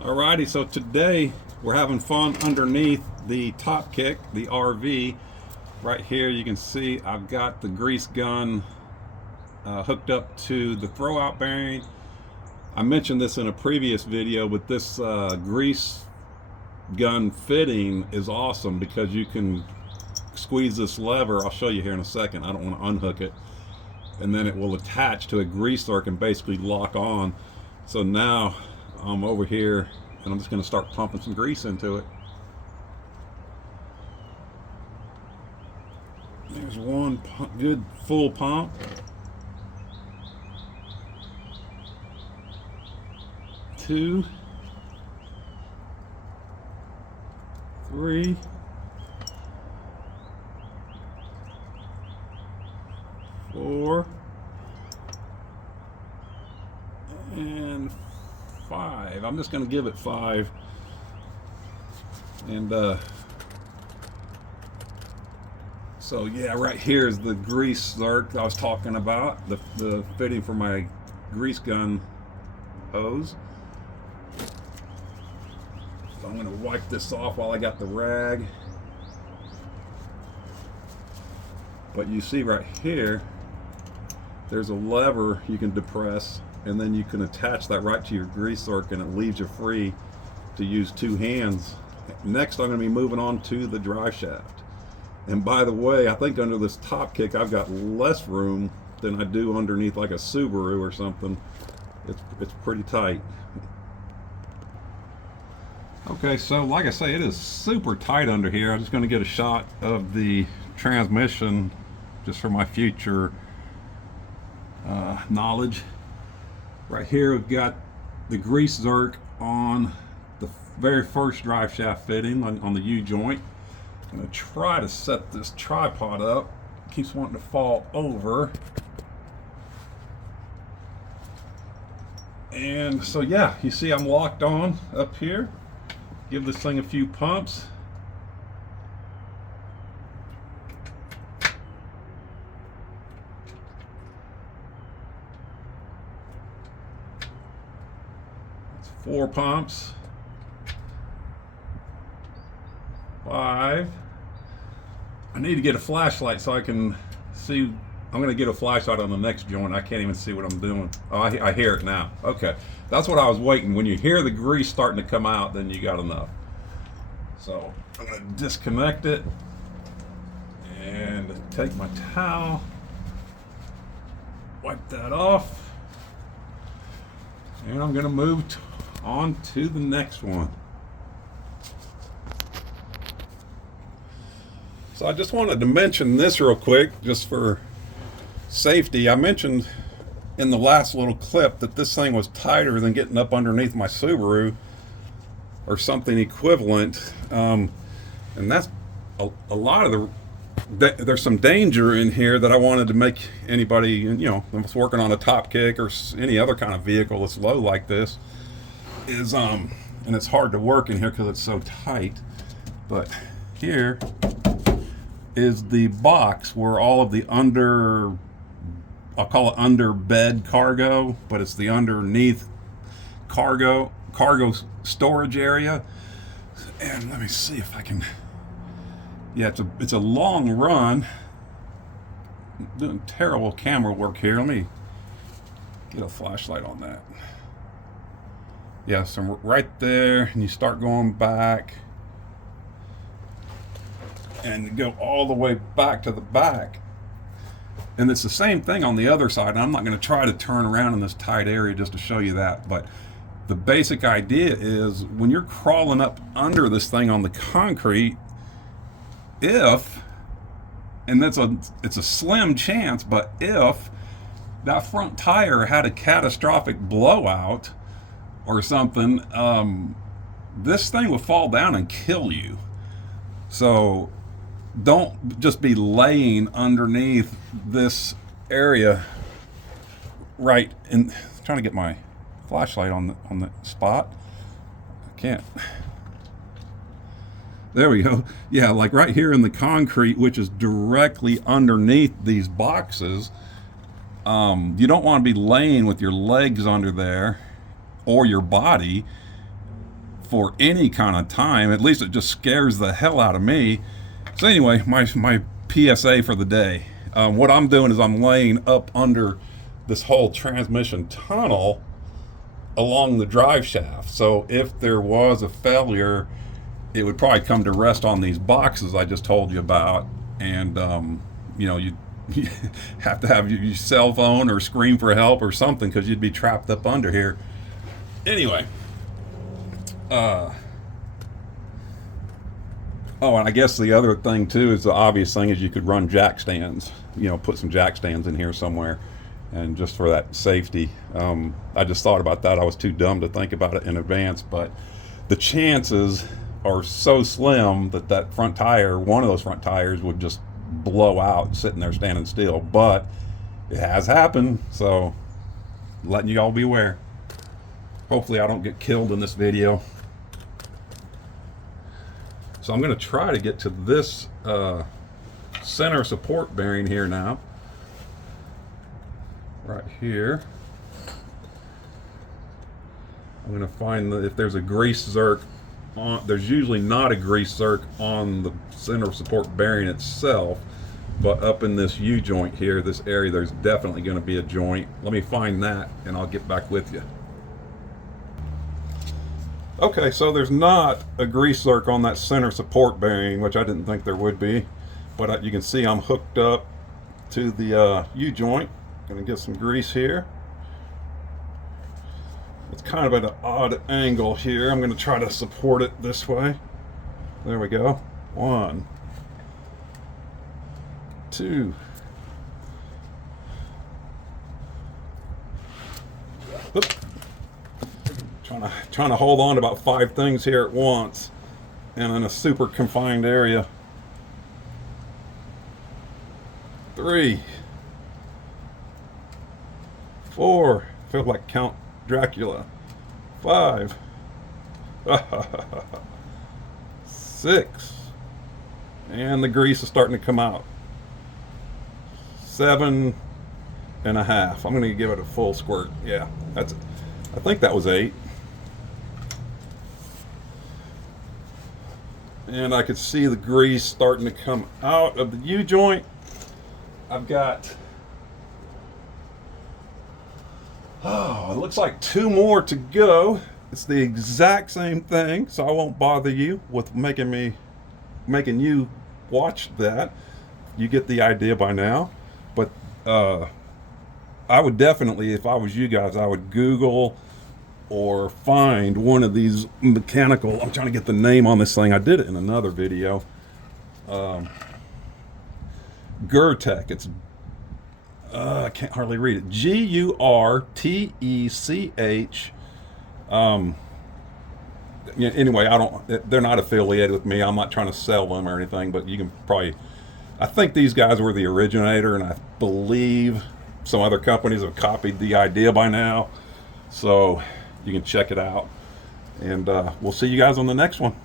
Alrighty, so today we're having fun underneath the Topkick, the RV. Right here you can see I've got the grease gun hooked up to the throwout bearing. I mentioned this in a previous video, but this grease gun fitting is awesome because you can squeeze this lever. I'll show you here in a second. I don't want to unhook it. And then it will attach to a grease zerk and basically lock on. So now I'm over here and I'm just going to start pumping some grease into it. There's one good full pump. Two, three, four, and five. I'm just going to give it five. And so yeah, right here is the grease zerk I was talking about, the fitting for my grease gun hose. So I'm going to wipe this off while I got the rag. But you see right here, there's a lever you can depress, and then you can attach that right to your grease zerk, and it leaves you free to use two hands. Next, I'm going to be moving on to the drive shaft. And by the way, I think under this Topkick, I've got less room than I do underneath like a Subaru or something. It's pretty tight. Okay, so like I say, it is super tight under here. I'm just going to get a shot of the transmission just for my future knowledge. Right here we've got the grease zerk on the very first drive shaft fitting on the U-joint. I'm going to try to set this tripod up. It keeps wanting to fall over. And so yeah, you see I'm locked on up here. Give this thing a few pumps. That's 4 pumps. 5. I need to get a flashlight so I can see. I'm going to get a flashlight on the next joint. I can't even see what I'm doing. Oh, I hear it now. Okay, that's what I was waiting. When you hear the grease starting to come out, then you got enough. So I'm going to disconnect it and take my towel, wipe that off, and I'm going to move on to the next one. So I just wanted to mention this real quick, just for safety. I mentioned in the last little clip that this thing was tighter than getting up underneath my Subaru or something equivalent, and that's a lot of there's some danger in here that I wanted to make anybody, you know, that's working on a Topkick or any other kind of vehicle that's low like this is and it's hard to work in here because it's so tight. But here is the box where all of the I'll call it under bed cargo, but it's the underneath cargo storage area. And let me see if I can, yeah, it's a long run. I'm doing terrible camera work here. Let me get a flashlight on that. Yeah, so right there, and you start going back and go all the way back to the back. And it's the same thing on the other side. I'm not going to try to turn around in this tight area just to show you that, but the basic idea is when you're crawling up under this thing on the concrete, if, and it's a slim chance, but if that front tire had a catastrophic blowout or something, this thing will fall down and kill you. So don't just be laying underneath this area right in. Trying to get my flashlight on the spot. I can't. There we go. Yeah, like right here in the concrete, which is directly underneath these boxes. You don't want to be laying with your legs under there or your body for any kind of time. At least it just scares the hell out of me. So anyway, my PSA for the day. What I'm doing is I'm laying up under this whole transmission tunnel along the drive shaft. So if there was a failure, it would probably come to rest on these boxes I just told you about. And, you know, you have to have your cell phone or scream for help or something, because you'd be trapped up under here. Anyway. Oh, and I guess the other thing too is the obvious thing is you could run jack stands, you know, put some jack stands in here somewhere, and just for that safety. I just thought about that. I was too dumb to think about it in advance, but the chances are so slim that that front tire, one of those front tires, would just blow out sitting there standing still. But it has happened, so letting you all be aware. Hopefully I don't get killed in this video. So I'm going to try to get to this center support bearing here now. Right here. I'm going to find if there's a grease zerk on. There's usually not a grease zerk on the center support bearing itself, but up in this U-joint here, this area, there's definitely going to be a joint. Let me find that and I'll get back with you. Okay, so there's not a grease zerk on that center support bearing, which I didn't think there would be, but you can see I'm hooked up to the U-joint. Gonna get some grease here. It's kind of at an odd angle here. I'm gonna try to support it this way. There we go. 1, 2. Oop. Trying to hold on to about 5 things here at once, and in a super confined area. 3, 4. Feel like Count Dracula. 5. 6. And the grease is starting to come out. 7.5. I'm going to give it a full squirt. Yeah, that's. I think that was 8. And I could see the grease starting to come out of the U-joint. I've got, it looks like 2 more to go. It's the exact same thing, so I won't bother you with making you watch that. You get the idea by now. But I would definitely, if I was you guys, I would Google or find one of these mechanical, I'm trying to get the name on this thing, I did it in another video, Gurtech. It's I can't hardly read it. Gurtech. Anyway, they're not affiliated with me. I'm not trying to sell them or anything, but you can probably, I think these guys were the originator, and I believe some other companies have copied the idea by now. So you can check it out, and we'll see you guys on the next one.